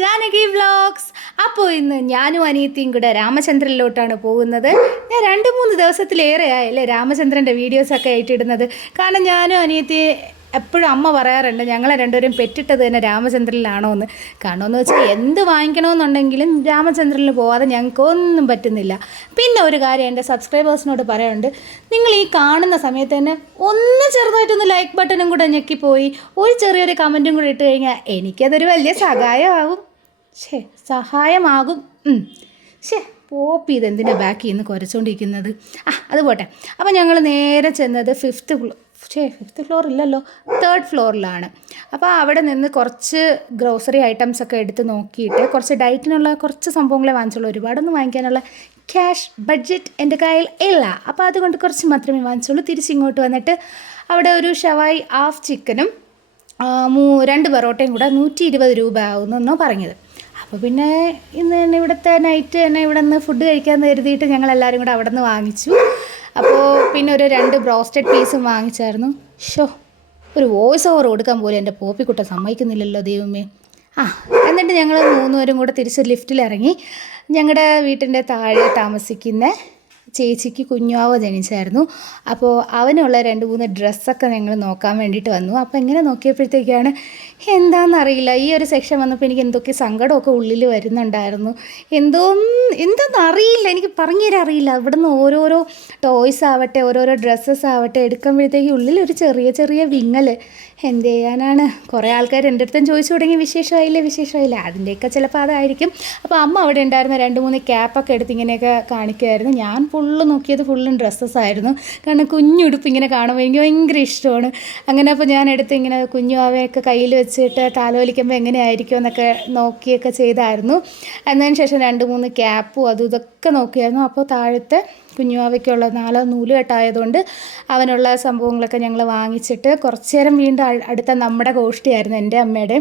Janaki vlogs. അപ്പോൾ ഇന്ന് ഞാനും അനിയത്തിയും കൂടെ രാമചന്ദ്രനിലോട്ടാണ് പോകുന്നത്. ഞാൻ 2-3 ദിവസത്തിലേറെ ആയല്ലേ രാമചന്ദ്രൻ്റെ വീഡിയോസൊക്കെ ആയിട്ടിടുന്നത്. കാരണം ഞാനും അനിയത്തി എപ്പോഴും അമ്മ പറയാറുണ്ട് ഞങ്ങളെ രണ്ടുപേരും പെറ്റിട്ടത് തന്നെ രാമചന്ദ്രനിലാണോ എന്ന്. കാരണം എന്ന് വെച്ചാൽ എന്ത് വാങ്ങിക്കണമെന്നുണ്ടെങ്കിലും രാമചന്ദ്രനിൽ പോവാതെ ഞങ്ങൾക്കൊന്നും പറ്റുന്നില്ല. പിന്നെ ഒരു കാര്യം എൻ്റെ സബ്സ്ക്രൈബേഴ്സിനോട് പറയാറുണ്ട്, നിങ്ങൾ ഈ കാണുന്ന സമയത്ത് തന്നെ ഒന്ന് ചെറുതായിട്ടൊന്ന് ലൈക്ക് ബട്ടണും കൂടെ ഞെക്കിപ്പോയി ഒരു ചെറിയൊരു കമൻറ്റും കൂടെ ഇട്ട് കഴിഞ്ഞാൽ എനിക്കതൊരു വലിയ സഹായമാകും. പോപ്പി ഇതെന്തിനാണ് ബാക്കിൽ നിന്ന് കുരച്ചുകൊണ്ടിരിക്കുന്നത്. അത് പോട്ടെ. അപ്പോൾ ഞങ്ങൾ നേരെ ചെന്നത് ഫിഫ്ത്ത് ഫ്ലോർ ഇല്ലല്ലോ, 3rd ഫ്ലോറിലാണ്. അപ്പോൾ അവിടെ നിന്ന് കുറച്ച് ഗ്രോസറി ഐറ്റംസൊക്കെ എടുത്ത് നോക്കിയിട്ട് കുറച്ച് ഡയറ്റിനുള്ള കുറച്ച് സംഭവങ്ങളെ വാങ്ങിച്ചുള്ളൂ. ഒരുപാടൊന്നും വാങ്ങിക്കാനുള്ള ക്യാഷ് ബഡ്ജറ്റ് എൻ്റെ കയ്യിൽ ഇല്ല. അപ്പോൾ അതുകൊണ്ട് കുറച്ച് മാത്രമേ വാങ്ങിച്ചുള്ളൂ. തിരിച്ചിങ്ങോട്ട് വന്നിട്ട് അവിടെ ഒരു ഷവായി ഹാഫ് ചിക്കനും 2 പൊറോട്ടയും കൂടെ 120 രൂപ ആവുമെന്നോ പറഞ്ഞത്. അപ്പോൾ പിന്നെ ഇന്ന് തന്നെ ഇവിടുത്തെ നൈറ്റ് തന്നെ ഇവിടെ നിന്ന് ഫുഡ് കഴിക്കാമെന്ന് കരുതിയിട്ട് ഞങ്ങളെല്ലാവരും കൂടെ അവിടെ നിന്ന് വാങ്ങിച്ചു. അപ്പോൾ പിന്നെ ഒരു 2 ബ്രോസ്റ്റഡ് പീസും വാങ്ങിച്ചായിരുന്നു. ഒരു വോയിസ് ഓവർ കൊടുക്കാൻ പോലും എൻ്റെ പോപ്പിക്കുട്ട സമ്മതിക്കുന്നില്ലല്ലോ ദൈവമേ. എന്നിട്ട് ഞങ്ങൾ 3 പേരും കൂടെ തിരിച്ച് ലിഫ്റ്റിലിറങ്ങി. ഞങ്ങളുടെ വീട്ടിൻ്റെ താഴെ താമസിക്കുന്ന ചേച്ചിക്ക് കുഞ്ഞുവാവ ജനിച്ചായിരുന്നു. അപ്പോൾ അവനുള്ള 2-3 ഡ്രസ്സൊക്കെ ഞങ്ങൾ നോക്കാൻ വേണ്ടിയിട്ട് വന്നു. അപ്പോൾ ഇങ്ങനെ നോക്കിയപ്പോഴത്തേക്കാണ് എന്താണെന്നറിയില്ല, ഈ ഒരു സെക്ഷൻ വന്നപ്പോൾ എനിക്ക് എന്തൊക്കെ സങ്കടമൊക്കെ ഉള്ളിൽ വരുന്നുണ്ടായിരുന്നു. എന്താണെന്നറിയില്ല, എനിക്ക് പറഞ്ഞുതരാൻ അറിയില്ല. ഇവിടെ നിന്ന് ഓരോരോ ടോയ്സ് ആവട്ടെ ഓരോരോ ഡ്രസ്സസ് ആവട്ടെ എടുക്കുമ്പോഴത്തേക്ക് ഉള്ളിൽ ഒരു ചെറിയ വിങ്ങൽ. എന്ത് ചെയ്യാനാണ്. കുറേ ആൾക്കാർ എൻ്റെ അടുത്തും ചോദിച്ചു തുടങ്ങി വിശേഷമായില്ല. അതിൻ്റെയൊക്കെ ചിലപ്പോൾ അതായിരിക്കും. അപ്പോൾ അമ്മ അവിടെ ഉണ്ടായിരുന്ന 2-3 ക്യാപ്പൊക്കെ എടുത്ത് ഇങ്ങനെയൊക്കെ കാണിക്കുമായിരുന്നു. ഞാൻ ഫുള്ള് നോക്കിയത് ഫുള്ളും ഡ്രസ്സസ് ആയിരുന്നു. കാരണം കുഞ്ഞുടുപ്പ് ഇങ്ങനെ കാണുമ്പോൾ എനിക്ക് ഭയങ്കര ഇഷ്ടമാണ്. അങ്ങനെ അപ്പോൾ ഞാൻ എടുത്ത് ഇങ്ങനെ കുഞ്ഞുവാവയൊക്കെ കയ്യിൽ വെച്ചിട്ട് താലോലിക്കുമ്പോൾ എങ്ങനെയായിരിക്കും എന്നൊക്കെ നോക്കിയൊക്കെ ചെയ്തായിരുന്നു. എന്നതിന് ശേഷം 2-3 ക്യാപ്പും അതും ഇതൊക്കെ നോക്കിയായിരുന്നു. അപ്പോൾ താഴത്തെ കുഞ്ഞുവാവയ്ക്കുള്ള 4 നൂലുകെട്ടായതുകൊണ്ട് അവനുള്ള സംഭവങ്ങളൊക്കെ ഞങ്ങൾ വാങ്ങിച്ചിട്ട് കുറച്ച് നേരം വീണ്ടും അടുത്ത നമ്മുടെ ഗോഷ്ഠിയായിരുന്നു എൻ്റെ അമ്മയുടെ.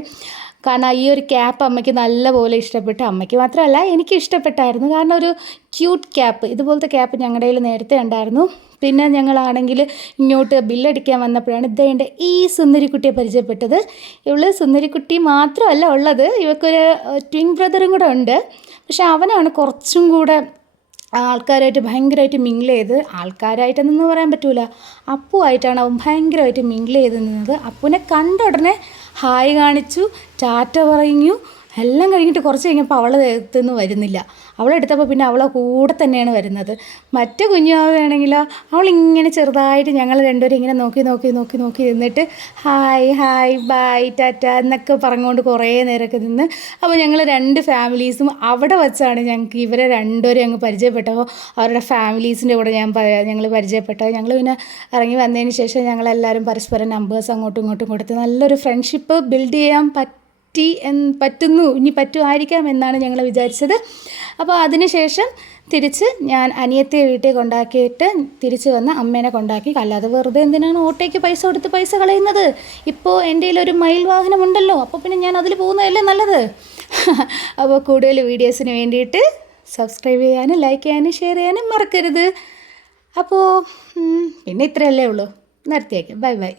കാരണം ഈ ഒരു ക്യാപ്പ് അമ്മയ്ക്ക് നല്ലപോലെ ഇഷ്ടപ്പെട്ടു. അമ്മയ്ക്ക് മാത്രമല്ല എനിക്ക് ഇഷ്ടപ്പെട്ടായിരുന്നു. കാരണം ഒരു ക്യൂട്ട് ക്യാപ്പ്, ഇതുപോലത്തെ ക്യാപ്പ് ഞങ്ങളുടെ കയ്യിൽ നേരത്തെ ഉണ്ടായിരുന്നു. പിന്നെ ഞങ്ങളാണെങ്കിൽ ഇങ്ങോട്ട് ബില്ലടിക്കാൻ വന്നപ്പോഴാണ് ഇതേൻ്റെ ഈ സുന്ദരിക്കുട്ടിയെ പരിചയപ്പെട്ടത്. ഇവള് സുന്ദരിക്കുട്ടി മാത്രമല്ല ഉള്ളത്, ഇവൾക്കൊരു ട്വിൻ ബ്രദറും കൂടെ ഉണ്ട്. പക്ഷെ അവനാണ് കുറച്ചും കൂടെ ആൾക്കാരായിട്ട് ഭയങ്കരമായിട്ട് മിങ്കിൾ ചെയ്ത്, ആൾക്കാരായിട്ടെന്നൊന്നും പറയാൻ പറ്റില്ല, അപ്പുവായിട്ടാണ് അവൻ ഭയങ്കരമായിട്ട് മിങ്കിൾ ചെയ്ത് നിന്നത്. അപ്പുവിനെ കണ്ട ഉടനെ ഹായ് കാണിച്ചു, ടാറ്റ പറഞ്ഞു. എല്ലാം കഴിഞ്ഞിട്ട് കുറച്ച് കഴിഞ്ഞപ്പോൾ അവളെ എത്തുന്നു വരുന്നില്ല. അവളെടുത്തപ്പോൾ പിന്നെ അവളെ കൂടെ തന്നെയാണ് വരുന്നത്. മറ്റേ കുഞ്ഞാവുകയാണെങ്കിലോ അവളിങ്ങനെ ചെറുതായിട്ട് ഞങ്ങൾ രണ്ടുപേരും ഇങ്ങനെ നോക്കി നിന്നിട്ട് ഹായ് ബൈ ടാറ്റ എന്നൊക്കെ പറഞ്ഞുകൊണ്ട് കുറേ നേരമൊക്കെ നിന്ന്. അപ്പോൾ ഞങ്ങൾ 2 ഫാമിലീസും അവിടെ വച്ചാണ് ഞങ്ങൾക്ക് ഇവരെ രണ്ടുപേരും അങ്ങ് പരിചയപ്പെട്ടപ്പോൾ അവരുടെ ഫാമിലീസിൻ്റെ കൂടെ ഞങ്ങൾ പരിചയപ്പെട്ടത്. ഞങ്ങൾ പിന്നെ ഇറങ്ങി വന്നതിന് ശേഷം ഞങ്ങളെല്ലാവരും പരസ്പരം നമ്പേഴ്സ് അങ്ങോട്ടും ഇങ്ങോട്ടും കൊടുത്ത് നല്ലൊരു ഫ്രണ്ട്ഷിപ്പ് ബിൽഡ് ചെയ്യാൻ ഇനി പറ്റുമായിരിക്കാം എന്നാണ് ഞങ്ങൾ വിചാരിച്ചത്. അപ്പോൾ അതിനുശേഷം തിരിച്ച് ഞാൻ അനിയത്തിയെ വീട്ടിൽ കൊണ്ടാക്കിയിട്ട് തിരിച്ച് വന്ന് അമ്മേനെ കൊണ്ടാക്കി. അല്ലാതെ വെറുതെ എന്തിനാണ് ഓട്ടോയ്ക്ക് പൈസ കൊടുത്ത് പൈസ കളയുന്നത്? ഇപ്പോൾ എൻ്റെ കയ്യിലൊരു മയിൽ വാഹനമുണ്ടല്ലോ, അപ്പോൾ പിന്നെ ഞാൻ അതിൽ പോകുന്നതല്ലേ നല്ലത്. അപ്പോൾ കൂടുതൽ വീഡിയോസിന് വേണ്ടിയിട്ട് സബ്സ്ക്രൈബ് ചെയ്യാനും ലൈക്ക് ചെയ്യാനും ഷെയർ ചെയ്യാനും മറക്കരുത്. അപ്പോൾ പിന്നെ ഇത്രയല്ലേ ഉള്ളൂ. നിർത്തിയേക്കാം. ബൈ.